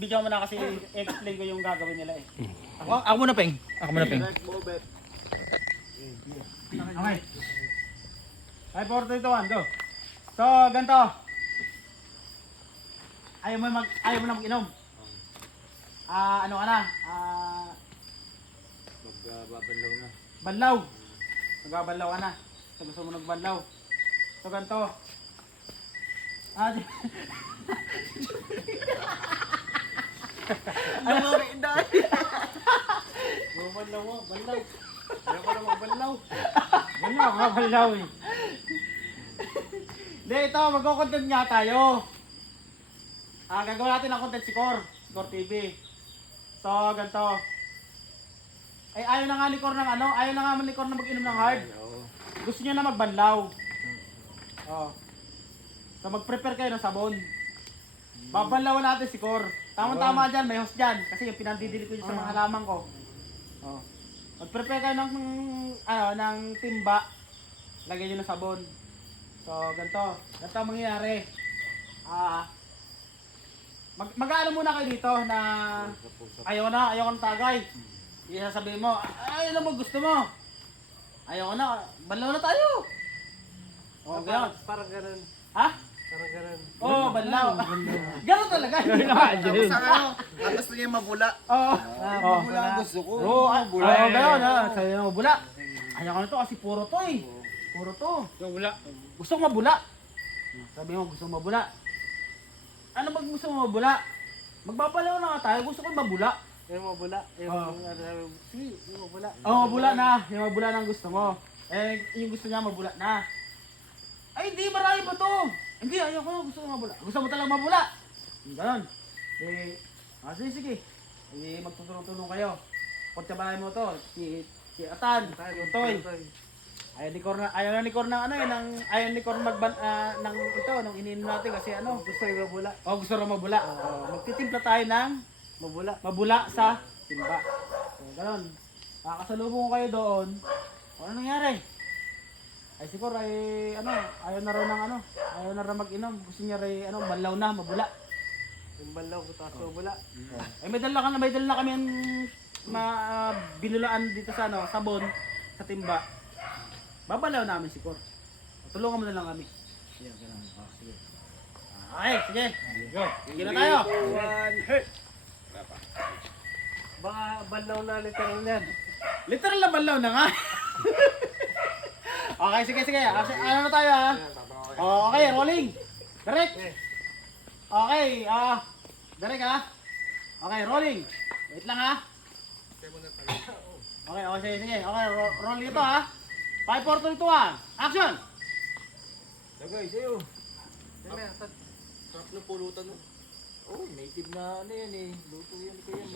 bigyan mo na kasi explain ko yung gagawin nila eh. Ako muna, Peng. Ako muna, Peng. Okay. Ay, 4, 3, 2, 1, go. So, ganito. Ayaw mo na mag-inom. Ano ka na? Magbabanlaw na. Banlaw. Magbabanlaw ka na. So, gusto mo nagbanlaw. So, ganito. Ano mo kainday? Banlaw mo, banlaw. Ayaw ko na magbanlaw. Banlaw, banlaw eh. Hindi, ito, magko-content nga tayo. Gagawa natin ng content si Cor TV. So, ganito. Eh, ayaw na nga ni Cor ng ano, ayaw na nga ni Cor na mag-inom ng hard. Gusto niya na magbanlaw. Oh. So, mag-prepare kayo ng sabon. Babanlawan natin si Cor. Tama-tama dyan, may host dyan. Kasi yung pinandidili ko dyan sa mga halaman ko. Oh. Mag-prepare kayo ng timba. Lagyan nyo ng sabon. So, ganito. Ganito ang mangyayari. Mag-ano muna kayo dito na ayaw na tagay. Sasabihin mo, ayaw na mo, gusto mo. Ayaw na, banlaw na tayo. O, gano'n. Parang ganun. Ha? Parang ganun. Oo, banlaw. Gano'n talaga. Tapos ang ano, gusto niya mabula. Oo. Mabula ang gusto ko. Oo, gano'n. Sabi mo, mabula. Ayaw ko na to kasi puro to eh. Puro to. Wala. Gusto ko mabula. Sabi mo, gusto ko mabula. Ano ba gusto mo mabula? Magbabalaw na nga tayo, gusto ko mabula. Yung mabula. Sige, yung mabula. Mabula na. Yung mabula na ang gusto mo. Eh, yung gusto niya mabula na. Ay, hindi, marami pa to. Hindi, ayaw ko, gusto ko mabula. Gusto mo talagang mabula. Ganon. Sige. Magtutulong-tulong kayo. Pagtabalay mo to, si Atan, yung Toy. Ayaw ni Cor nang iniinom natin kasi ano, Gusto yung mabula. gusto rin mabula. Magtitimpla tayo ng mabula sa timba. So, ganun. Kasalubong ko kayo doon. Ano nangyari? Ay si Cor ay ayaw na raw mag-inom. Gusto niya rin banlaw na, mabula. Yung banlaw ko tapos mabula. Ay may dala kami yung binulaan dito sa sabon sa timba. Babalaw namin si Cor. Tulungan mo na lang kami. Sige, ganun. Sige. Okay, sige. Go. Sige na tayo. Baka banlaw na literal yan. Literal na banlaw na nga. Okay, sige. Ano na tayo ha? Okay, rolling. Direct. Okay, direct ha? Okay, rolling. Wait lang ha? Okay, sige. Okay, roll ito ha? 5, 4, 3, 2, 1. Action! Tagay, sa'yo. Sarap na pulutan mo. Oh, native na ano yan eh. Luto yan ko yan.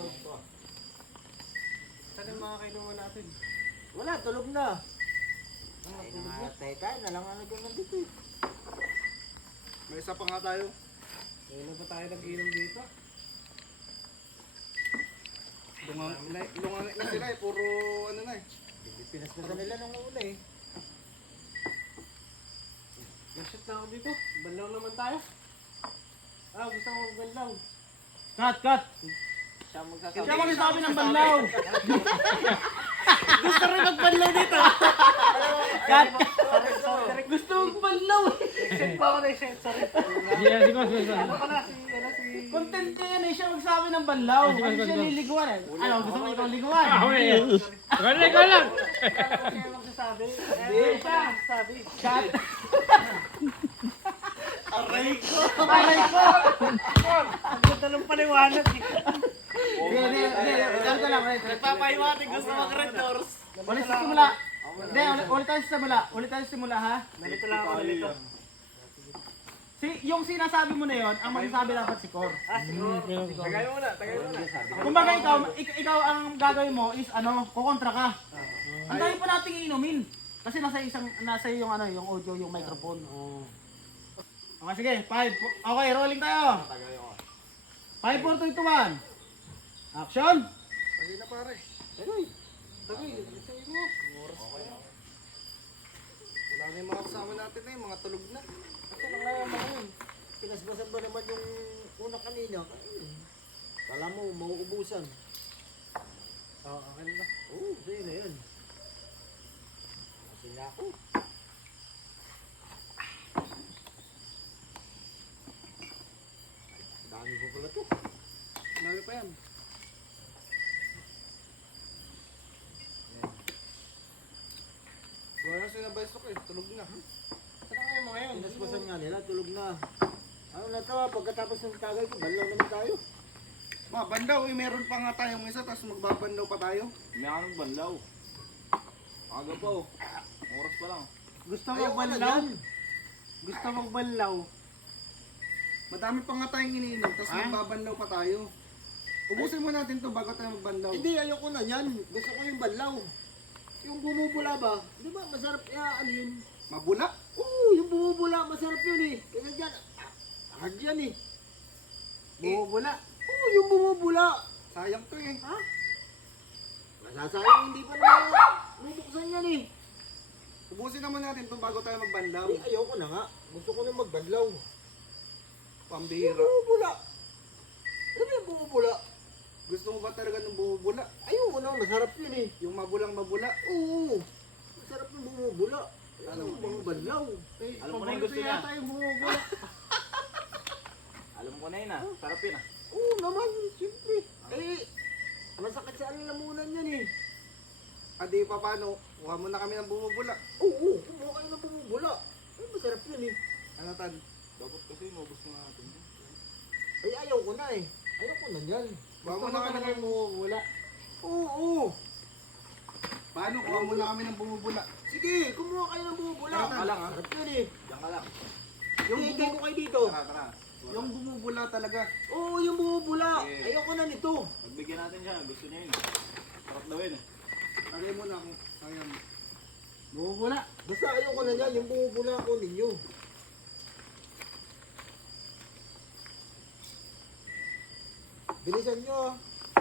Saan ang mga kainuman natin? Wala, tulog na. Ay na nga, tayo na lang ang nagawin dito eh. May isa pa nga tayo. Kailan pa tayo nag-inom dito? Lungang na sila eh, puro ano na eh. Pilipinas na sa nila nung una eh. Nashoot na ako dito. Banlaw naman tayo. Gusto ko magbanlaw. Cut! Siya magsasabi ng banlaw! Gusto rin magbanlaw dito! Cut! Gusto magbanlaw! Exit pa ako na i-share. Sorry. Sige. Ano ka na si Content ko yan eh, siya magsabi ng banlaw. Kasi siya liliguan eh. Ano, gusto mo ikaw liguan? Ikaw lang. Kaya magsasabi? Hindi. Siya magsasabi. Cut! Aray ko! Ang ganda ng paliwanag eh. Hindi. Ito lang. Nagpapahiwatig gusto mag-red doors. Ulit sa simula. Hindi, ulit tayo sa simula. Ulit tayo sa simula ha. Nalito lang ako nalito. Yung sinasabi mo na yon, ang magsasabi dapat si Cor. Siguro. Tagay muna. Kumbaga ikaw ang gagawin mo is kukontra ka. Ang dami pa nating iinumin. Kasi nasa yung audio, yung microphone. Okay, sige. 5. Okay, rolling tayo. 5, 4, 3, 2, 1. Action! Tagay na pare. Tagay. Sa'yo mo. Wala na yung mga kasama natin na yung mga tulog na. Ito lang nga yung mga yun. Pinasbasan ba naman yung una kanina? mauubusan. Oo, akin na. Oo, sa'yo na yun. Kasi na ako. Dami ko pala to. Marami pa yan. Wala sinabay stock eh, tulog na. Saan kayo mo ngayon? Pinaspasan nga nila, tulog na. Ano na to, pagkatapos ng tagay ko, balaw naman tayo. Ma, bandaw eh, meron pa nga tayong isa, tapos magbabandaw pa tayo. May anong banlaw. Aga pa oh. Oras pa lang. Gusto Ayaw ko na magbanlaw? yan. Gusto magbanlaw? Madami pa nga tayong iniinom, tapos Ah? magbabandaw pa tayo. Ubusin mo natin to bago tayo magbandaw. Hindi, ayoko na yan. Gusto ko yung balaw. Yung bumubula ba? Di ba, masarap ano yun? Mabula? Oo, yung bumubula, masarap yun eh. Kaya dyan, hard yan eh. Bumubula? Oo, yung bumubula. Sayang to eh. Ha? Masasayang hindi pa naman bubuksan yan eh. Ubusin naman natin to bago tayo magbandaw. Ay, ayoko na nga. Gusto ko na magbadlaw. Yung Pambihira. bumubula. Ano ba yung bumubula? Gusto mo ba talaga ng bumubula? Ayoko na, masarap yun eh. Yung mabulang mabula? Oo, masarap yung bumubula. Ano yung mga badlaw? Alam mo na yung gusto niya. Yata yung bumubula. Alam ko na yun ah. Sarap yun ah. Oo naman, siyempre. Eh, masakit sa alalamunan yan eh. Adi pa paano? Kuha mo na kami ng bumubula. Oo, kumuha kayo ng bumubula. Eh, masarap yun eh. Ano tan? Dapat kasi maubos na natin. Ay, ayaw ko na eh. Ayaw ko na yan. Kuha mo Gusto na mo kami talaga ng yung bumubula? Oo. Paano? Kuha mo na kami ng bumubula. Sige, kumuha kayo ng bumubula. Tara, tara. Masarap yun eh. Diyan ka lang. Yung Hintay ko bumu- kayo dito. Tara, tara. Yung bumubula talaga. Oo, yung bumubula. Okay. Ayaw ko na nito. Pagbigyan natin siya. Gusto niya yun. Sarap daw yun eh. Tagay mo na ako. Sayang. Bumubula? Basta ayaw ko na yan. Yung bumubula ko ninyo. Bilisan nyo ah.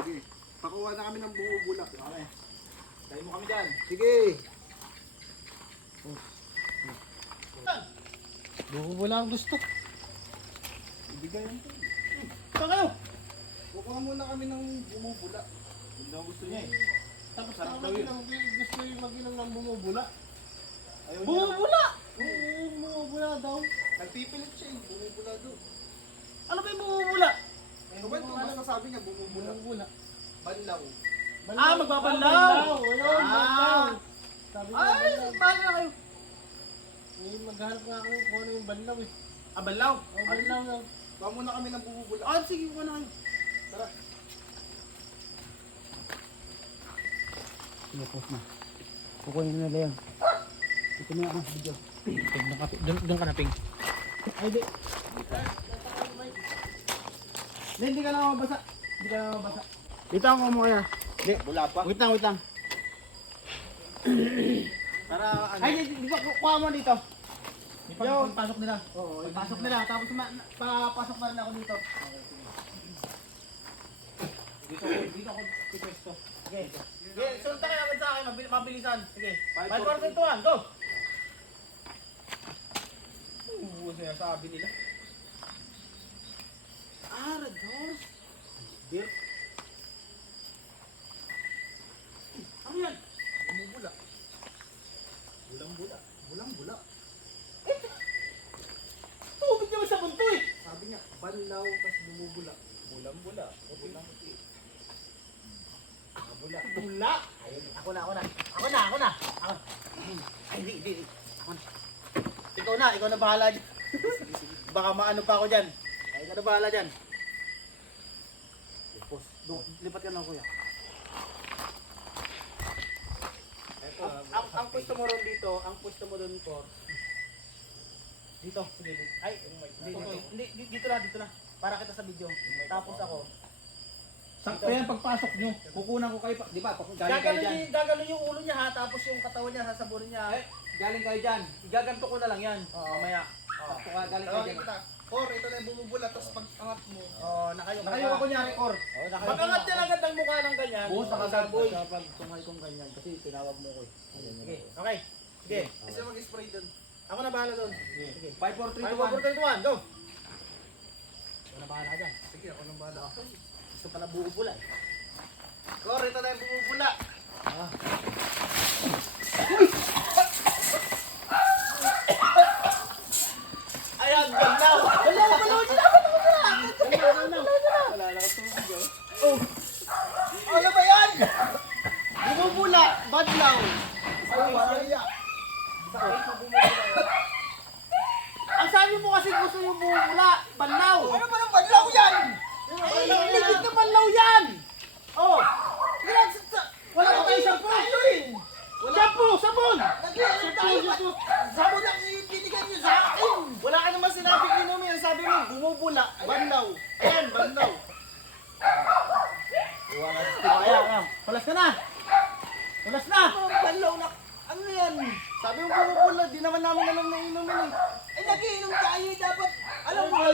Sige. Pakuha na kami ng bumubula. Okay. Tayo mo kami dyan. Sige. Bumubula ang gusto. Ibigay lang to. Saan kayo? Kukuha muna kami ng bumubula. Yun daw gusto niya eh. Tapos Sarap na daw yun. gusto yung mag-inom ng bumubula. Ayaw niya. Bumubula! Oo, bumubula daw. Nagpipilit siya eh. Bumubula doon. Ano ba yung bumubula? Ano ba ito? Basta sabi niya bumubula. Bumubula. Banlaw. Ah, magbabanlaw! Ayun, Ah. banlaw! Sabi niya, Ay, banlaw. bakit na kayo? Eh, maghanap nga ako kung ano yung banlaw eh. Ah, banlaw. Oh, banlaw lang. Kuha muna kami ng bumubula. Ah, sige, kung ano kayo. Tara. Sige, post na. Kukunin na lang. Ito na ako, video. Doon ka na, Ping. Ay, di. Hindi ka na mabasa. Hindi ka na mabasa. Dito ako mo kaya. Wala pa. Wait lang, wait lang. Para ano. Ay, di ba, kuha mo dito. Yo. Pasok nila. Oo, pasok nila. Tapos papasok na rin ako dito. Dito ako pipwesto. Sige. Sige, sulta kayo agad sa akin. Mabilisan. Sige. 5-4-3-2-1, go! Sinasabi nila. Ah, red horse. Beer. Ano yan? Bumubula. Bulang-bula. Bulang-bula. Tubig naman sa bunto eh. Sabi niya, banlaw, tapos bumubula. Bulang-bula. Bula. Bula. Ayun, ako na. Ako. Ay, hindi. Ako na. Ikaw na bahala dyan. Baka maano pa ako dyan. Ay, ikaw na bahala dyan. Post. Lipat ka na, kuya. Ang pwesto mo ron dito, ang pwesto mo doon ko. Dito, sige. Ay, dito na. Para kita sa video. Tapos ako. Sakto yan pagpasok nyo. Kukunan ko kayo pa. Di ba? Galing kayo dyan. Gaganon yung ulo niya ha, tapos yung katawan niya sasabunin niya. Galing kayo dyan. Igaganto ko na lang yan. Oo, mamaya. Sakto ka. Galing kayo Tawagin dyan. kita. Or, ito na yung bumubula, tapos pag angat mo. Oo, nakayo ka. Nakayo ako niya, Or. Oo, nakayo. Pag-angat niya agad ang mukha ng ganyan. Buhos na kagad. Boy. Kapag tumayo kong ganyan, kasi tinawag mo ko eh. Sige, okay. Sige, Kasi mag-spray doon. ako na bahala doon. Sige. 5, 4, 3, 5, 2, 4, 3, 2, 1, go! Ako na bahala dyan. Sige, ako nang bahala. Gusto pala bubula eh. Kor, ito na yung bumubula. Ayan, banlaw! Banlaw! Wala na katubig oh. Ano ba yan? Bumubula! Banlaw! Ang sabi mo kasi gusto yung bumula, banlaw. Ano ba ng banlaw yan? Ay, ligid na banlaw yan. Oh, wala ka tayo shampoo. Shampoo, sabon. Sabon ang ibinigay niyo sa akin! Wala ka naman sinabing inumin. Ang sabi mo, bumubula, banlaw. Ayan, banlaw. Ayan. Hulas ka na. Hulas na. Ang banlaw na... Ano yan? Sabi mo bumubula, di naman namin alam na inumin eh. Eh, nagiinom tayo dapat. Alam mo,